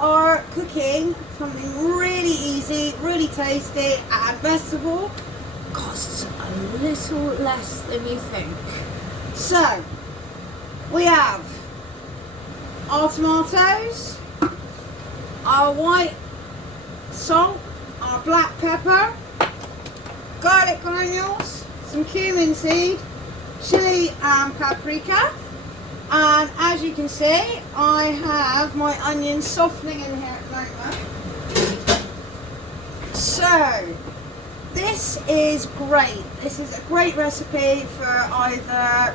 are cooking something really easy, really tasty, and best of all, costs a little less than you think. So, we have our tomatoes, our white salt, our black pepper, garlic granules, some cumin seed, chili and paprika, and as you can see, I have my onions softening in here at the moment. So, this is great. This is a great recipe for either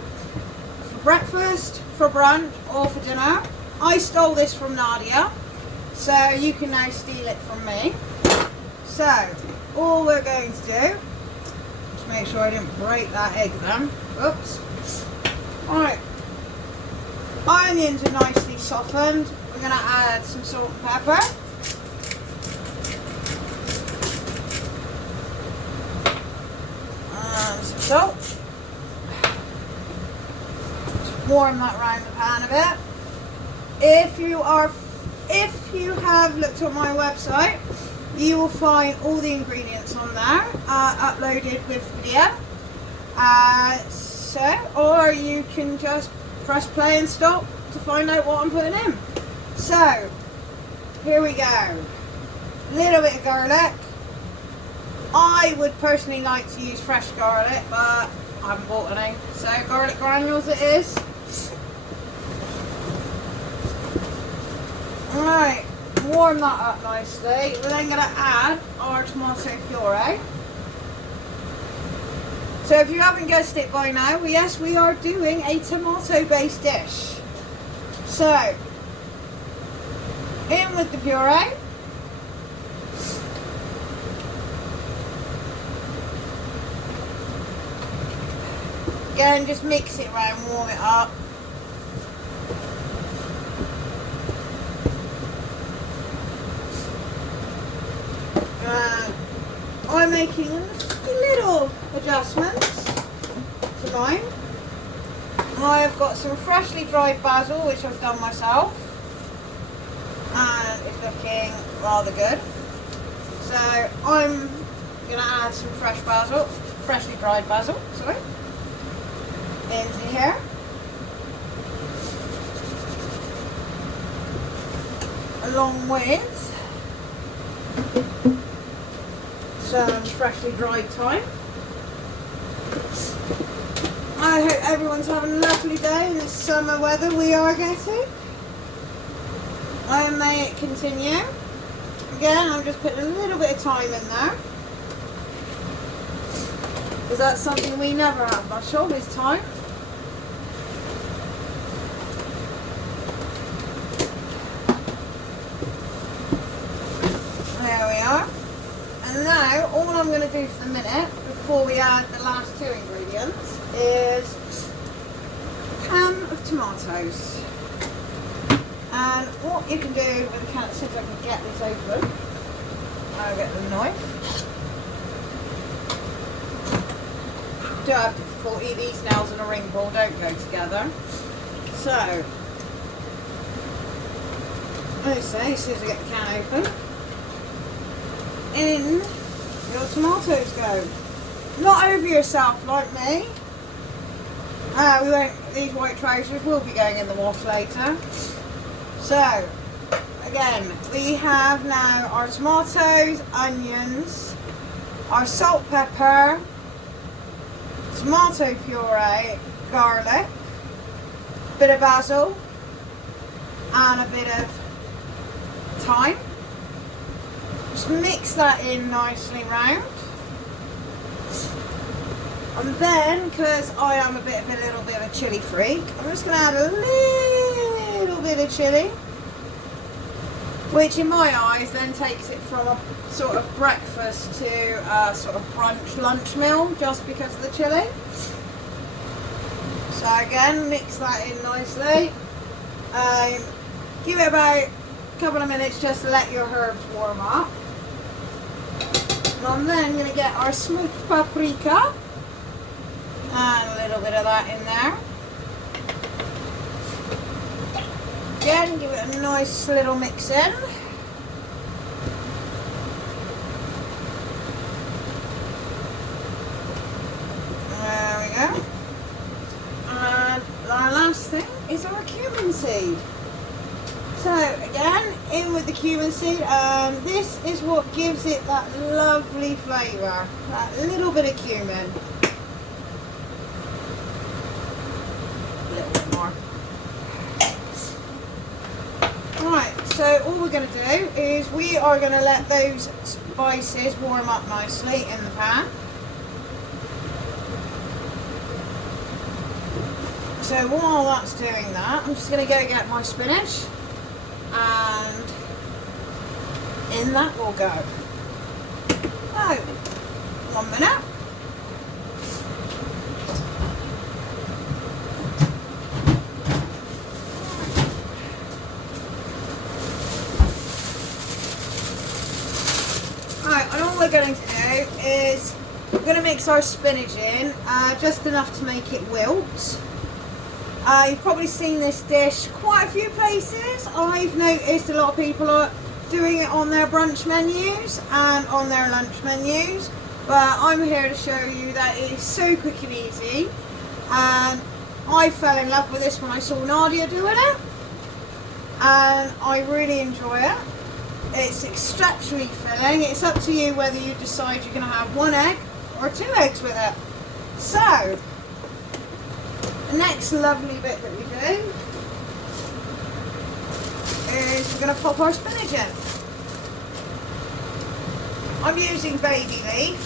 for breakfast, for brunch, or for dinner. I stole this from Nadia, so you can now steal it from me. So, all we're going to do, just make sure I didn't break that egg then. Oops. Alright. Onions are nicely softened. We're going to add some salt and pepper. And some salt. Just warm that around the pan a bit. If you have looked on my website, you will find all the ingredients on there uploaded with video. Or you can just press play and stop to find out what I'm putting in. So, here we go. Little bit of garlic. I would personally like to use fresh garlic, but I haven't bought any. So, garlic granules it is. Alright, warm that up nicely. We're then going to add our tomato puree. So if you haven't guessed it by now, yes, we are doing a tomato based dish. So, in with the puree. Again, just mix it around, warm it up. I'm making little adjustments to mine. I have got some freshly dried basil, which I've done myself, and it's looking rather good. So I'm going to add some freshly dried basil, into here. Along with some freshly dried thyme. I hope everyone's having a lovely day in this summer weather we are getting. I may it continue. Again, I'm just putting a little bit of thyme in there, because that's something we never have much of, is thyme. There we are. And now, all I'm going to do for the minute, before we add the last two ingredients, is a can of tomatoes. And what you can do with a can, see if I can get this open. I'll get the knife. Do have difficulty, these nails and a ring ball don't go together. So, let's say, as soon as I get the can open, in your tomatoes go. Not over yourself like me. We won't. These white trousers will be going in the wash later. So, again, we have now our tomatoes, onions, our salt, pepper, tomato puree, garlic, a bit of basil, and a bit of thyme. Just mix that in nicely round. And then, because I am a little bit of a chilli freak, I'm just going to add a little bit of chilli, which in my eyes then takes it from a sort of breakfast to a sort of brunch, lunch meal, just because of the chilli. So again, mix that in nicely. Give it about a couple of minutes just to let your herbs warm up. And I'm then going to get our smoked paprika and a little bit of that in there. again, give it a nice little mix in. There we go. And our last thing is our cumin seed. So again, in with the cumin seed, and this is what gives it that lovely flavour, that little bit of cumin. A little bit more. Right, so all we're going to do is we are going to let those spices warm up nicely in the pan. So while that's doing that, I'm just going to go get my spinach. And in that will go. So, 1 minute. Right, and all we're going to do is we're going to mix our spinach in just enough to make it wilt. You've probably seen this dish quite a few places. I've noticed a lot of people are doing it on their brunch menus and on their lunch menus, but I'm here to show you that it is so quick and easy, and I fell in love with this when I saw Nadia doing it, and I really enjoy it. It's exceptionally filling. It's up to you whether you decide you're going to have 1 egg or 2 eggs with it. So the next lovely bit that we do is we're going to pop our spinach in. I'm using baby leaf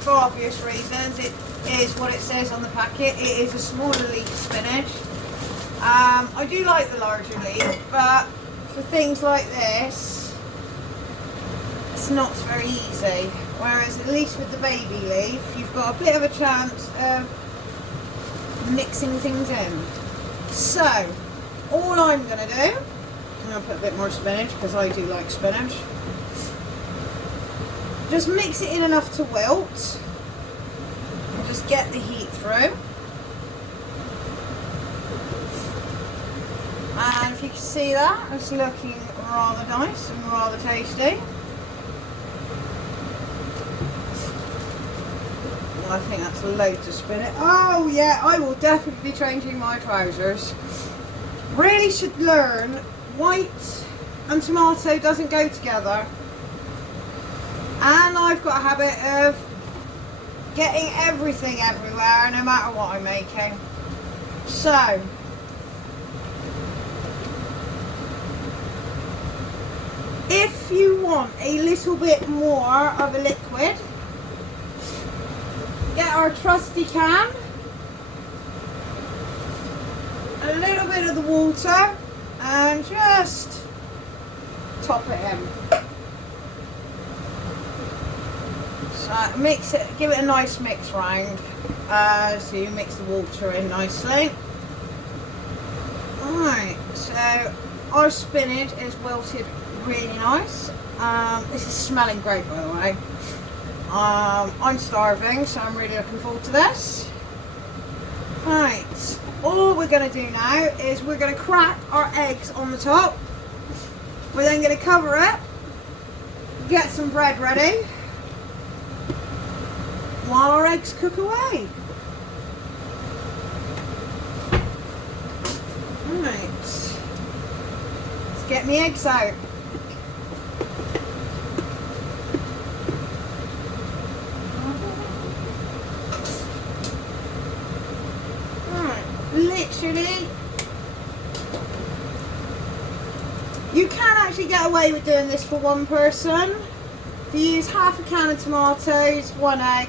for obvious reasons. It is what it says on the packet. It is a smaller leaf spinach. I do like the larger leaf, but for things like this, it's not very easy. Whereas at least with the baby leaf, you've got a bit of a chance of mixing things in. So all I'm going to do, I'm going to put a bit more spinach because I do like spinach. Just mix it in enough to wilt and just get the heat through. And if you can see that, it's looking rather nice and rather tasty. I think that's loads of spinach. Oh yeah, I will definitely be changing my trousers. Really should learn white and tomato doesn't go together. And I've got a habit of getting everything everywhere no matter what I'm making. So if you want a little bit more of a liquid, get our trusty can, a little bit of the water, and just top it in. So mix it, give it a nice mix round, so you mix the water in nicely. Alright, so our spinach is wilted really nice. This is smelling great, by the way. I'm starving, so I'm really looking forward to this. Right, all we're going to do now is we're going to crack our eggs on the top. We're then going to cover it, get some bread ready, while our eggs cook away. Right, let's get my eggs out. Literally, you can actually get away with doing this for 1 person. If you use half a can of tomatoes, 1 egg,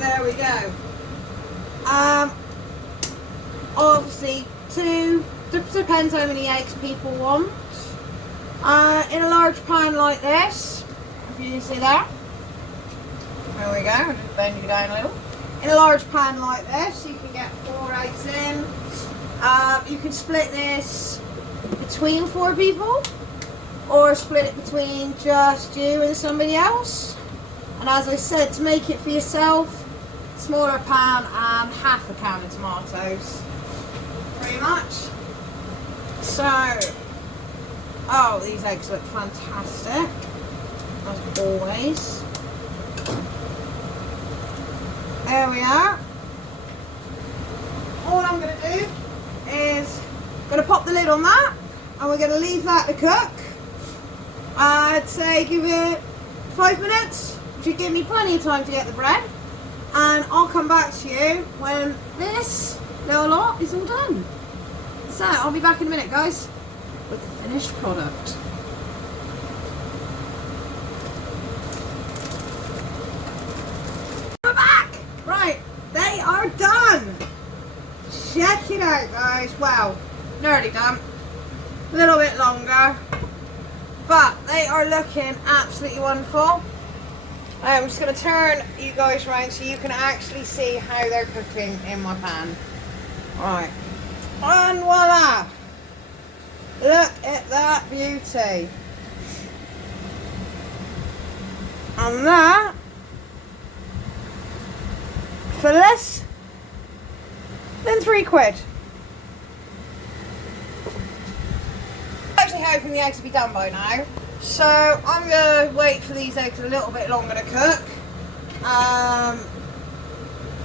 there we go. Obviously 2, depends how many eggs people want. In a large pan like this, if you see that, there we go, I'll just bend you down a little. In a large pan like this, you can get 4 eggs in. You can split this between 4 people, or split it between just you and somebody else. And as I said, to make it for yourself, smaller pan and half a can of tomatoes. Pretty much. So, oh, these eggs look fantastic, as always. There we are. All I'm going to do is going to pop the lid on that, and we're going to leave that to cook. I'd say give it 5 minutes, which would give me plenty of time to get the bread, and I'll come back to you when this little lot is all done. So I'll be back in a minute, guys, with the finished product. We're back! Right, they are done. Check it out, guys. Wow, nearly done. A little bit longer, but they are looking absolutely wonderful. I'm just going to turn you guys around so you can actually see how they're cooking in my pan. Right, and voila! Look at that beauty. And that, for less than £3. I'm actually hoping the eggs will be done by now. So I'm going to wait for these eggs a little bit longer to cook.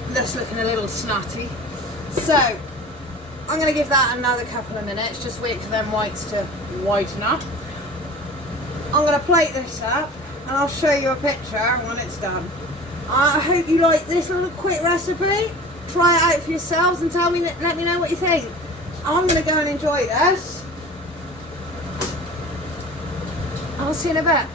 That's looking a little snotty. So I'm going to give that another couple of minutes. Just wait for them whites to whiten up. I'm going to plate this up and I'll show you a picture when it's done. I hope you like this little quick recipe. Try it out for yourselves and let me know what you think. I'm going to go and enjoy this. I'll see you in a bit.